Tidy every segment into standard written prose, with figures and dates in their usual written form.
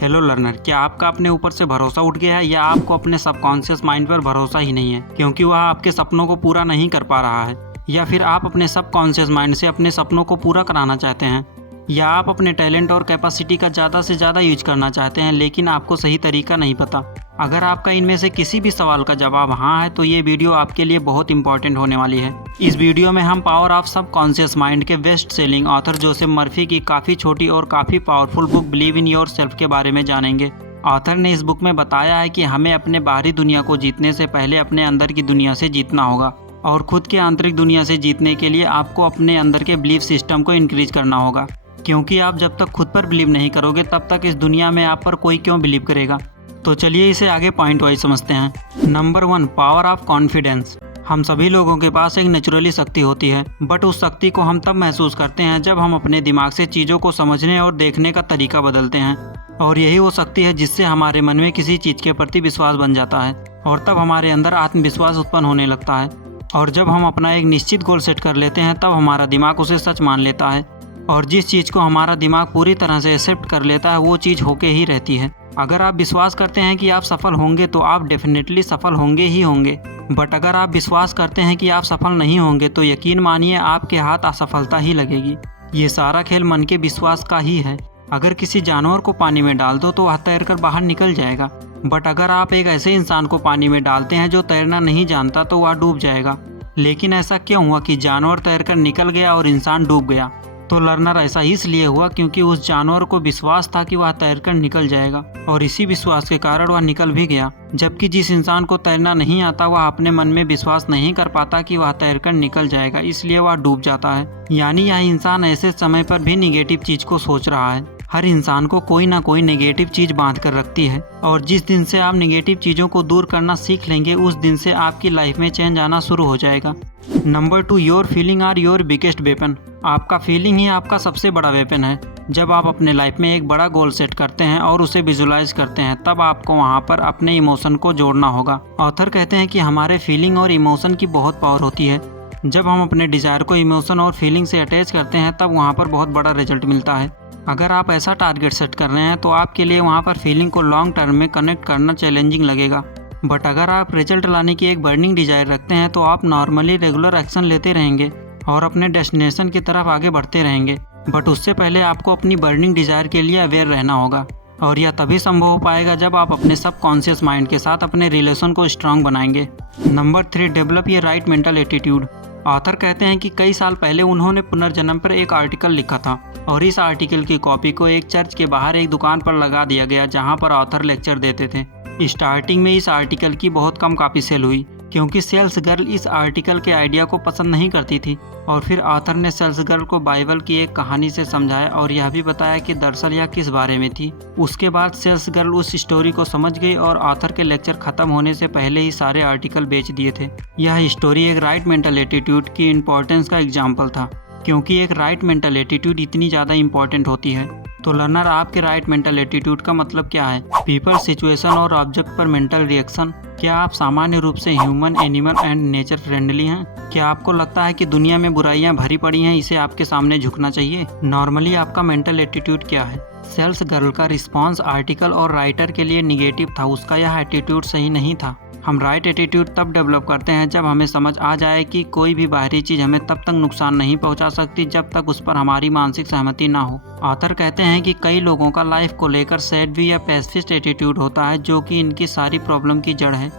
Hello learner, क्या आपका अपने ऊपर से भरोसा उठ गया है या आपको अपने सबकॉन्शियस माइंड पर भरोसा ही नहीं है क्योंकि वह आपके सपनों को पूरा नहीं कर पा रहा है? या फिर आप अपने सबकॉन्शियस माइंड से अपने सपनों को पूरा कराना चाहते हैं? या आप अपने टैलेंट और कैपेसिटी का ज़्यादा से ज़्यादा यूज करना चाहते हैं लेकिन आपको सही तरीका नहीं पता? अगर आपका इनमें से किसी भी सवाल का जवाब हाँ है तो ये वीडियो आपके लिए बहुत इंपॉर्टेंट होने वाली है। इस वीडियो में हम पावर ऑफ सबकॉन्शियस माइंड के best selling author Joseph Murphy की काफ़ी छोटी और काफ़ी powerful book believe in your self के बारे में जानेंगे। ऑथर ने इस बुक में बताया है कि हमें अपने बाहरी दुनिया को जीतने से पहले अपने अंदर की दुनिया से जीतना होगा और खुद के आंतरिक दुनिया से जीतने के लिए आपको अपने अंदर के बिलीफ सिस्टम को इंक्रीज करना होगा, क्योंकि आप जब तक खुद पर बिलीव नहीं करोगे तब तक इस दुनिया में आप पर कोई क्यों बिलीव करेगा। तो चलिए इसे आगे पॉइंट वाइज समझते हैं। Number 1, power of confidence. हम सभी लोगों के पास एक नेचुरली शक्ति होती है, बट उस शक्ति को हम तब महसूस करते हैं जब हम अपने दिमाग से चीज़ों को समझने और देखने का तरीका बदलते हैं। और यही वो शक्ति है जिससे हमारे मन में किसी चीज़ के प्रति विश्वास बन जाता है और तब हमारे अंदर आत्मविश्वास उत्पन्न होने लगता है। और जब हम अपना एक निश्चित गोल सेट कर लेते हैं तब हमारा दिमाग उसे सच मान लेता है और जिस चीज़ को हमारा दिमाग पूरी तरह से एक्सेप्ट कर लेता है वो चीज़ होके ही रहती है। अगर आप विश्वास करते हैं कि आप सफल होंगे तो आप डेफिनेटली सफल होंगे ही होंगे, बट अगर आप विश्वास करते हैं कि आप सफल नहीं होंगे तो यकीन मानिए आपके हाथ असफलता ही लगेगी। ये सारा खेल मन के विश्वास का ही है। अगर किसी जानवर को पानी में डाल दो तो वह तैरकर बाहर निकल जाएगा, बट अगर आप एक ऐसे इंसान को पानी में डालते हैं जो तैरना नहीं जानता तो वह डूब जाएगा। लेकिन ऐसा क्यों हुआ कि जानवर तैरकर निकल गया और इंसान डूब गया? तो लर्नर, ऐसा इसलिए हुआ क्योंकि उस जानवर को विश्वास था कि वह तैरकर निकल जाएगा और इसी विश्वास के कारण वह निकल भी गया। जबकि जिस इंसान को तैरना नहीं आता वह अपने मन में विश्वास नहीं कर पाता कि वह तैरकर निकल जाएगा, इसलिए वह डूब जाता है। यानी यह इंसान ऐसे समय पर भी निगेटिव चीज को सोच रहा है। हर इंसान को कोई ना कोई नेगेटिव चीज बांध कर रखती है और जिस दिन से आप नेगेटिव चीजों को दूर करना सीख लेंगे उस दिन से आपकी लाइफ में चेंज आना शुरू हो जाएगा। Number 2, your feeling are your biggest weapon. आपका फीलिंग ही आपका सबसे बड़ा वेपन है। जब आप अपने लाइफ में एक बड़ा गोल सेट करते हैं और उसे विजुलाइज करते हैं तब आपको वहाँ पर अपने इमोशन को जोड़ना होगा। ऑथर कहते हैं कि हमारे फीलिंग और इमोशन की बहुत पावर होती है। जब हम अपने डिजायर को इमोशन और फीलिंग से अटैच करते हैं तब वहाँ पर बहुत बड़ा रिजल्ट मिलता है। अगर आप ऐसा टारगेट सेट कर रहे हैं तो आपके लिए वहाँ पर फीलिंग को लॉन्ग टर्म में कनेक्ट करना चैलेंजिंग लगेगा, बट अगर आप रिजल्ट लाने की एक बर्निंग डिजायर रखते हैं तो आप नॉर्मली रेगुलर एक्शन लेते रहेंगे और अपने डेस्टिनेशन की तरफ आगे बढ़ते रहेंगे। बट उससे पहले आपको अपनी बर्निंग डिजायर के लिए अवेयर रहना होगा और यह तभी संभव हो पाएगा जब आप अपने सबकॉन्शियस माइंड के साथ अपने रिलेशन को स्ट्रांग बनाएंगे। नंबर 3, डेवलप ये राइट मेंटल एटीट्यूड। ऑथर कहते हैं कि कई साल पहले उन्होंने पुनर्जन्म पर एक आर्टिकल लिखा था और इस आर्टिकल की कॉपी को एक चर्च के बाहर एक दुकान पर लगा दिया गया जहां पर ऑथर लेक्चर देते थे। स्टार्टिंग में इस आर्टिकल की बहुत कम कॉपी सेल हुई क्योंकि सेल्स गर्ल इस आर्टिकल के आइडिया को पसंद नहीं करती थी और फिर ऑथर ने सेल्स गर्ल को बाइबल की एक कहानी से समझाया और यह भी बताया कि दरअसल यह किस बारे में थी। उसके बाद सेल्स गर्ल उस स्टोरी को समझ गई और ऑथर के लेक्चर खत्म होने से पहले ही सारे आर्टिकल बेच दिए थे। यह स्टोरी एक राइट मेंटल एटीट्यूड की इम्पोर्टेंस का एग्जाम्पल था, क्योंकि एक राइट मेंटल एटीट्यूड इतनी ज़्यादा इम्पोर्टेंट होती है। तो लर्नर, आपके राइट मेंटल एटीट्यूड का मतलब क्या है? पीपल, सिचुएशन और ऑब्जेक्ट पर मेंटल रिएक्शन। क्या आप सामान्य रूप से human, animal and nature friendly हैं? क्या आपको लगता है कि दुनिया में बुराइयां भरी पड़ी हैं, इसे आपके सामने झुकना चाहिए? नॉर्मली आपका मेंटल एटीट्यूड क्या है? सेल्स गर्ल का रिस्पॉन्स आर्टिकल और राइटर के लिए निगेटिव था, उसका यह एटीट्यूड सही नहीं था। हम राइट एटीट्यूड तब डेवलप करते हैं जब हमें समझ आ जाए कि कोई भी बाहरी चीज़ हमें तब तक नुकसान नहीं पहुंचा सकती जब तक उस पर हमारी मानसिक सहमति ना हो। ऑथर कहते हैं कि कई लोगों का लाइफ को लेकर सैड व्यू या पैसिफिस्ट एटीट्यूड होता है जो कि इनकी सारी प्रॉब्लम की जड़ है।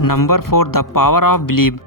Number 4, the power of believe.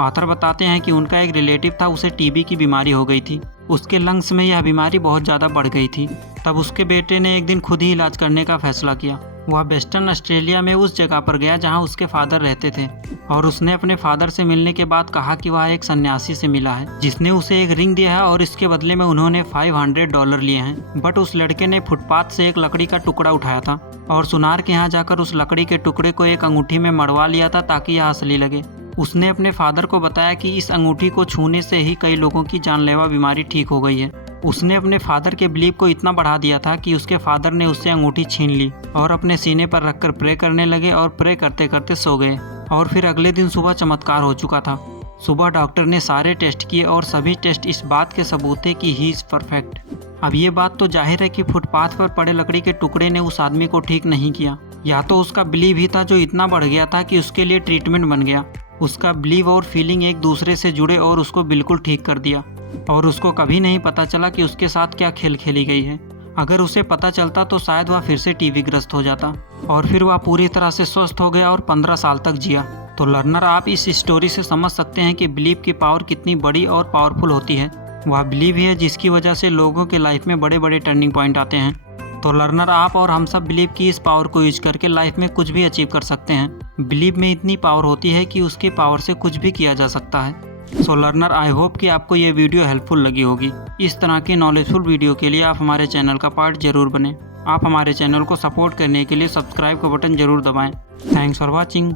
Author बताते हैं कि उनका एक रिलेटिव था, उसे टीबी की बीमारी हो गई थी। उसके लंग्स में यह बीमारी बहुत ज़्यादा बढ़ गई थी। तब उसके बेटे ने एक दिन खुद ही इलाज करने का फैसला किया। वह वेस्टर्न ऑस्ट्रेलिया में उस जगह पर गया जहां उसके फादर रहते थे और उसने अपने फादर से मिलने के बाद कहा कि वह एक सन्यासी से मिला है जिसने उसे एक रिंग दिया है और इसके बदले में उन्होंने $500 लिए हैं। बट उस लड़के ने फुटपाथ से एक लकड़ी का टुकड़ा उठाया था और सुनार के यहाँ जाकर उस लकड़ी के टुकड़े को एक अंगूठी में मड़वा लिया था ताकि यह असली लगे। उसने अपने फादर को बताया कि इस अंगूठी को छूने से ही कई लोगों की जानलेवा बीमारी ठीक हो गई है। उसने अपने फादर के बिलीव को इतना बढ़ा दिया था कि उसके फादर ने उससे अंगूठी छीन ली और अपने सीने पर रखकर प्रे करने लगे और प्रे करते करते सो गए और फिर अगले दिन सुबह चमत्कार हो चुका था। सुबह डॉक्टर ने सारे टेस्ट किए और सभी टेस्ट इस बात के सबूत थे कि ही इज़ परफेक्ट। अब ये बात तो जाहिर है कि फुटपाथ पर पड़े लकड़ी के टुकड़े ने उस आदमी को ठीक नहीं किया, या तो उसका बिलीव ही था जो इतना बढ़ गया था कि उसके लिए ट्रीटमेंट बन गया। उसका बिलीव और फीलिंग एक दूसरे से जुड़े और उसको बिल्कुल ठीक कर दिया, और उसको कभी नहीं पता चला कि उसके साथ क्या खेल खेली गई है। अगर उसे पता चलता तो शायद वह फिर से टीबी ग्रस्त हो जाता और फिर वह पूरी तरह से स्वस्थ हो गया और 15 साल तक जिया। तो लर्नर, आप इस स्टोरी से समझ सकते हैं कि बिलीव की पावर कितनी बड़ी और पावरफुल होती है। वह बिलीव ही है जिसकी वजह से लोगों के लाइफ में बड़े बड़े टर्निंग पॉइंट आते हैं। तो लर्नर, आप और हम सब बिलीव की इस पावर को यूज करके लाइफ में कुछ भी अचीव कर सकते हैं। बिलीव में इतनी पावर होती है कि उसकी पावर से कुछ भी किया जा सकता है। सो लर्नर, आई होप कि आपको ये वीडियो हेल्पफुल लगी होगी। इस तरह की नॉलेजफुल वीडियो के लिए आप हमारे चैनल का पार्ट जरूर बने। आप हमारे चैनल को सपोर्ट करने के लिए सब्सक्राइब का बटन जरूर दबाएं। Thanks for watching.